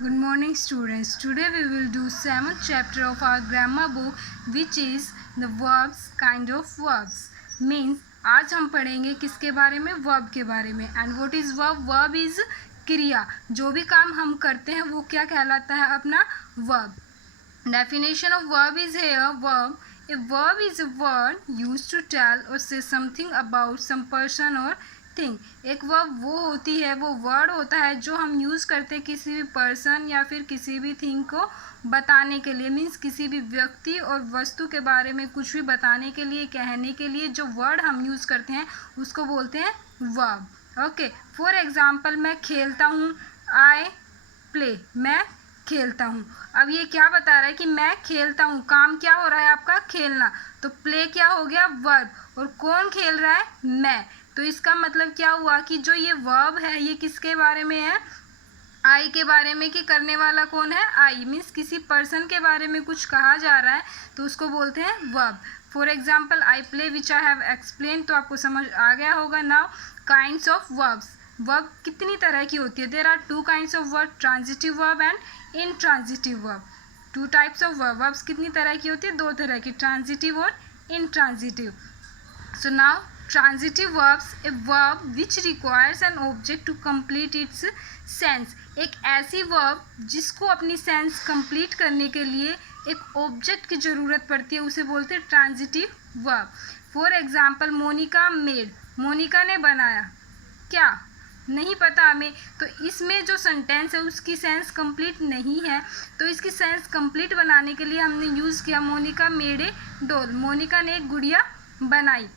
Good morning students. Today we will do 7th chapter of our grammar book which is the verbs kind of verbs. Means आज हम पढ़ेंगे किसके बारे में? verb के बारे में. And what is verb? Verb is क्रिया. जो भी काम हम करते हैं वो क्या कहलाता है? अपना verb. Definition of verb is here. Verb. A verb is a word used to tell or say something about some person or thing. एक वर्ब वो होती है, वो वर्ड होता है जो हम यूज़ करते हैं किसी भी पर्सन या फिर किसी भी थिंग को बताने के लिए. मीन्स किसी भी व्यक्ति और वस्तु के बारे में कुछ भी बताने के लिए, कहने के लिए जो वर्ड हम यूज़ करते हैं उसको बोलते हैं वर्ब. ओके. फॉर एग्जांपल मैं खेलता हूँ. I play. मैं खेलता हूँ. अब ये क्या बता रहा है कि मैं खेलता हूँ. काम क्या हो रहा है आपका? खेलना. तो प्ले क्या हो गया? वर्ब. और कौन खेल रहा है? मैं. तो इसका मतलब क्या हुआ कि जो ये वर्ब है ये किसके बारे में है? आई के बारे में. कि करने वाला कौन है? आई. मीन्स किसी पर्सन के बारे में कुछ कहा जा रहा है तो उसको बोलते हैं verb. For example I play which I have explain. तो आपको समझ आ गया होगा. Now kinds of verbs. Verb कितनी तरह की होती है? There are two kinds of verb, transitive verb and intransitive verb. Two types of verb. Verbs कितनी तरह की होती है? दो तरह की, ट्रांजिटिव और intransitive. So now transitive verbs, a verb which requires an object to complete its sense. एक ऐसी verb जिसको अपनी sense complete करने के लिए एक object की ज़रूरत पड़ती है उसे बोलते हैं transitive verb. For example, Monika made. Monika ने बनाया. क्या? नहीं पता हमें. तो इसमें जो सेंटेंस है उसकी सेंस कंप्लीट नहीं है. तो इसकी सेंस कंप्लीट बनाने के लिए हमने यूज़ किया Monica made a doll. Monica ने एक गुड़िया बनाई.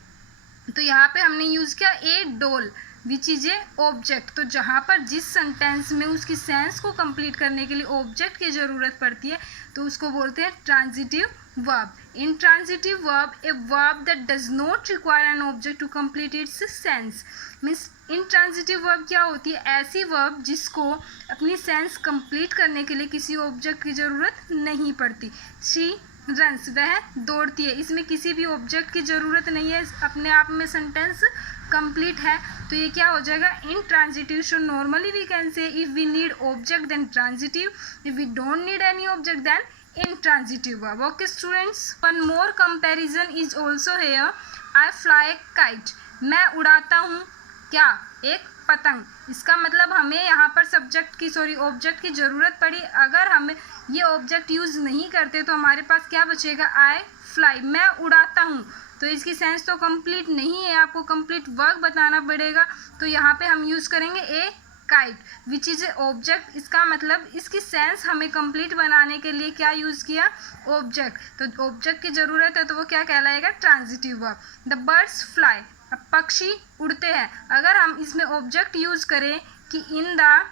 तो यहाँ पे हमने यूज़ किया ए doll which is a object. तो जहाँ पर जिस सेंटेंस में उसकी सेंस को कंप्लीट करने के लिए ऑब्जेक्ट की ज़रूरत पड़ती है तो उसको बोलते हैं transitive verb. Intransitive verb a verb that does not require an object to complete its sense. Means intransitive verb क्या होती है? ऐसी वर्ब जिसको अपनी सेंस कंप्लीट करने के लिए किसी ऑब्जेक्ट की ज़रूरत नहीं पड़ती. She runs. वह दौड़ती है. इसमें किसी भी ऑब्जेक्ट की ज़रूरत नहीं है. अपने आप में सेंटेंस कंप्लीट है. तो ये क्या हो जाएगा? Intransitive. So normally we can say if we need object then transitive, if we don't need any object then intransitive verb. Okay students. One more comparison is also here. I fly a kite. मैं उड़ाता हूँ क्या? एक पतंग. इसका मतलब हमें यहाँ पर ऑब्जेक्ट की ज़रूरत पड़ी. अगर हमें ये ऑब्जेक्ट यूज़ नहीं करते तो हमारे पास क्या बचेगा? आई फ्लाई. मैं उड़ाता हूँ. तो इसकी सेंस तो कंप्लीट नहीं है. आपको कंप्लीट वर्क बताना पड़ेगा. तो यहाँ पे हम यूज़ करेंगे ए kite which is a object. इसका मतलब इसकी सेंस हमें कंप्लीट बनाने के लिए क्या यूज़ किया? ऑब्जेक्ट. तो ऑब्जेक्ट की ज़रूरत है तो वो क्या कहलाएगा? Transitive verb. The birds fly. अब पक्षी उड़ते हैं. अगर हम इसमें ऑब्जेक्ट यूज़ करें कि इन द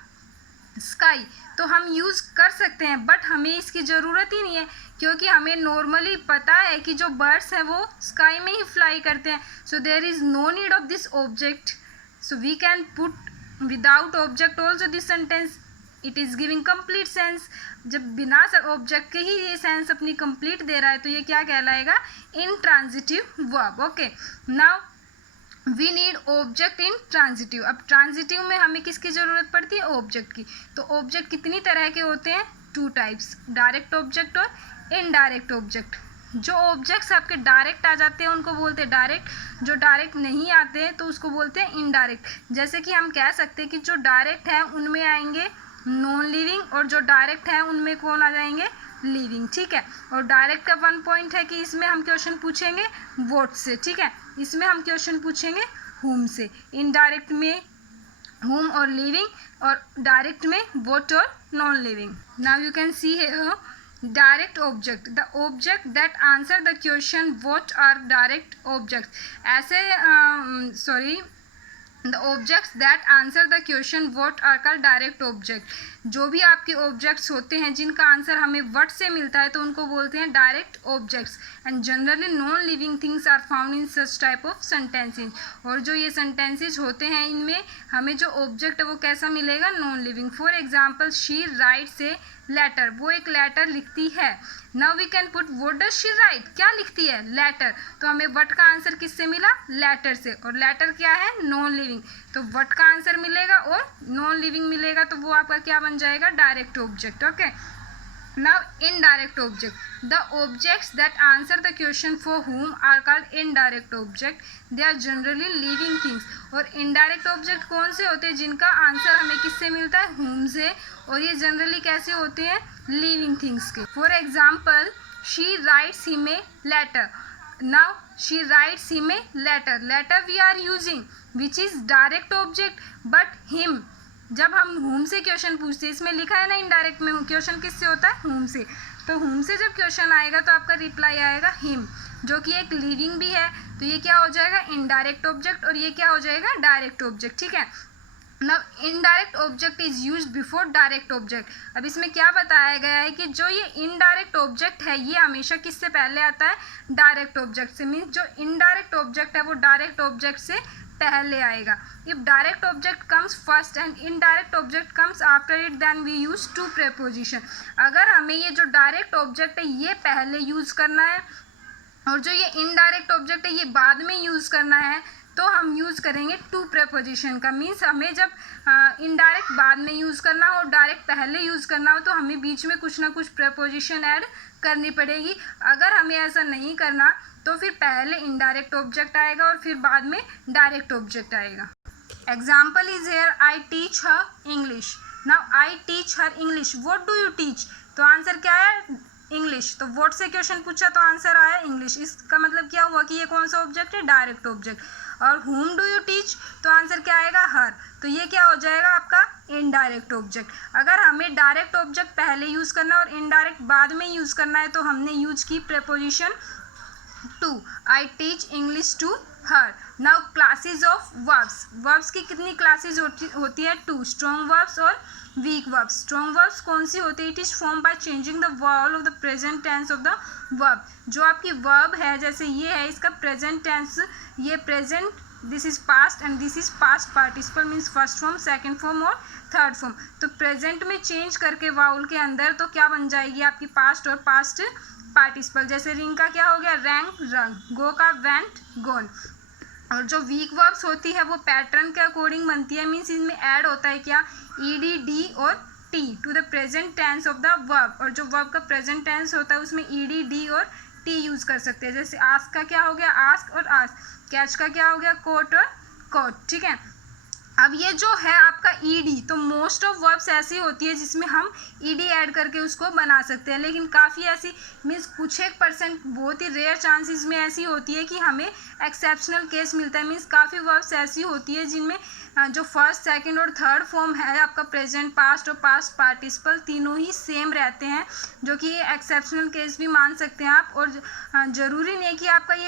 स्काई तो हम यूज़ कर सकते हैं बट हमें इसकी ज़रूरत ही नहीं है क्योंकि हमें नॉर्मली पता है कि जो बर्ड्स हैं वो स्काई में ही फ्लाई करते हैं. So there is no need of this object. So we can put without object also this sentence. It is giving complete sense. जब बिना ऑब्जेक्ट के ही ये सेंस अपनी कंप्लीट दे रहा है तो ये क्या कहलाएगा? Intransitive verb. Okay. Now we need object in transitive. अब ट्रांजिटिव में हमें किसकी ज़रूरत पड़ती है? ऑब्जेक्ट की. तो ऑब्जेक्ट कितनी तरह के होते हैं? टू टाइप्स, डायरेक्ट ऑब्जेक्ट और इनडायरेक्ट ऑब्जेक्ट. जो ऑब्जेक्ट्स आपके डायरेक्ट आ जाते हैं उनको बोलते हैं डायरेक्ट. जो डायरेक्ट नहीं आते हैं तो उसको बोलते हैं इनडायरेक्ट. जैसे कि हम कह सकते हैं कि जो डायरेक्ट है उनमें आएंगे नॉन लिविंग और जो डायरेक्ट है उनमें कौन आ जाएंगे? लिविंग. ठीक है. और डायरेक्ट का वन पॉइंट है कि इसमें हम क्वेश्चन पूछेंगे व्हाट से. ठीक है. इसमें हम क्वेश्चन पूछेंगे whom से. इनडायरेक्ट में whom और लिविंग और डायरेक्ट में what और non living. Now you can see here direct object. The object that answer the question what are direct object. ऐसे the objects that answer the question what are called direct object. जो भी आपके objects होते हैं जिनका answer हमें what से मिलता है तो उनको बोलते हैं direct objects. And generally non living things are found in such type of sentences. और जो ये सेंटेंसेज होते हैं इनमें हमें जो ऑब्जेक्ट है वो कैसा मिलेगा? Non living. For example she writes a letter. वो एक लेटर लिखती है. Now we can put what does she write. क्या लिखती है? लेटर. तो हमें व्हाट का आंसर किससे मिला? लेटर से. और लेटर क्या है? Non living. तो व्हाट का आंसर मिलेगा और नॉन लिविंग मिलेगा, तो वो आपका क्या बन जाएगा, direct object. Okay. Now indirect object. The objects that answer the question for whom are called indirect object. They are generally living things. और indirect object कौन से होते हैं, जिनका आंसर हमें किससे मिलता है, whom से, और ये जनरली कैसे होते हैं, living things के. For example, she writes him a letter. Now she writes him a letter. Letter we are using which is direct object, but him जब हम whom से क्वेश्चन पूछते हैं, इसमें लिखा है ना इनडायरेक्ट में क्वेश्चन किससे होता है, whom से. तो whom से जब क्वेश्चन आएगा तो आपका रिप्लाई आएगा him, जो कि एक लिविंग भी है. तो ये क्या हो जाएगा, इनडायरेक्ट ऑब्जेक्ट, और ये क्या हो जाएगा, डायरेक्ट ऑब्जेक्ट. ठीक है. Now indirect object is used before direct object. अब इसमें क्या बताया गया है कि जो ये इनडायरेक्ट ऑब्जेक्ट है ये हमेशा किससे पहले आता है, डायरेक्ट ऑब्जेक्ट से. मीन्स जो इनडायरेक्ट ऑब्जेक्ट है वो डायरेक्ट ऑब्जेक्ट से पहले आएगा. If direct object comes first and indirect object comes after it, then we use to preposition. अगर हमें ये जो डायरेक्ट ऑब्जेक्ट है ये पहले यूज करना है और जो ये इनडायरेक्ट ऑब्जेक्ट है ये बाद में यूज करना है, तो हम यूज़ करेंगे टू प्रीपोजिशन का. मीन्स हमें जब इनडायरेक्ट बाद में यूज़ करना हो और डायरेक्ट पहले यूज़ करना हो तो हमें बीच में कुछ ना कुछ प्रीपोजिशन ऐड करनी पड़ेगी. अगर हमें ऐसा नहीं करना तो फिर पहले इनडायरेक्ट ऑब्जेक्ट आएगा और फिर बाद में डायरेक्ट ऑब्जेक्ट आएगा. Example is here, I teach her English. Now I teach her English. What do you teach? तो आंसर क्या है, इंग्लिश. तो व्हाट से क्वेश्चन पूछा तो आंसर आया इंग्लिश. इसका मतलब क्या हुआ कि ये कौन सा ऑब्जेक्ट है, डायरेक्ट ऑब्जेक्ट. और whom डू यू टीच, तो आंसर क्या आएगा, हर. तो ये क्या हो जाएगा आपका इनडायरेक्ट ऑब्जेक्ट. अगर हमें डायरेक्ट ऑब्जेक्ट पहले यूज़ करना है और इनडायरेक्ट बाद में यूज़ करना है तो हमने यूज की preposition to. I teach English to her. Now classes of verbs. Verbs की कितनी क्लासेज होती है, टू. स्ट्रॉन्ग वर्ब्स और वीक वर्ब्स. स्ट्रॉन्ग वर्ब्स कौन सी होती है, it is form by changing the vowel of the present tense of the verb. जो आपकी वर्ब है, जैसे ये है, इसका प्रेजेंट टेंस, ये present, this is past and this is past participle, means first form, second form और third form. तो प्रेजेंट में चेंज करके वाउल के अंदर तो क्या बन जाएगी आपकी पास्ट और पास्ट पार्टिसिपल. जैसे रिंग का क्या हो गया, रैंक रंग. गो का वेंट गोन. और जो वीक वर्ब्स होती है वो पैटर्न के अकॉर्डिंग बनती है. मीन्स इनमें ऐड होता है क्या, ईडी, डी और T to the present tense of the verb. और जो वर्ब का प्रेजेंट टेंस होता है उसमें ईडी, डी और टी यूज़ कर सकते हैं. जैसे आस्क का क्या हो गया, आस्क और आस्क. कैच का क्या हो गया, कोट और कोट. ठीक है. अब ये जो है आपका ईडी, तो मोस्ट ऑफ वर्ब्स ऐसी होती है जिसमें हम ईडी ऐड करके उसको बना सकते हैं, लेकिन काफ़ी ऐसी मीन्स कुछ एक परसेंट, बहुत ही रेयर चांसेस में ऐसी होती है कि हमें एक्सेप्शनल केस मिलता है. मीन्स काफ़ी वर्ब्स ऐसी होती है जिनमें जो फर्स्ट, सेकंड और थर्ड फॉर्म है आपका प्रेजेंट, पास्ट और पास्ट पार्टिसिपल तीनों ही सेम रहते हैं, जो कि एक्सेप्शनल केस भी मान सकते हैं आप. और ज़रूरी नहीं है कि आपका ये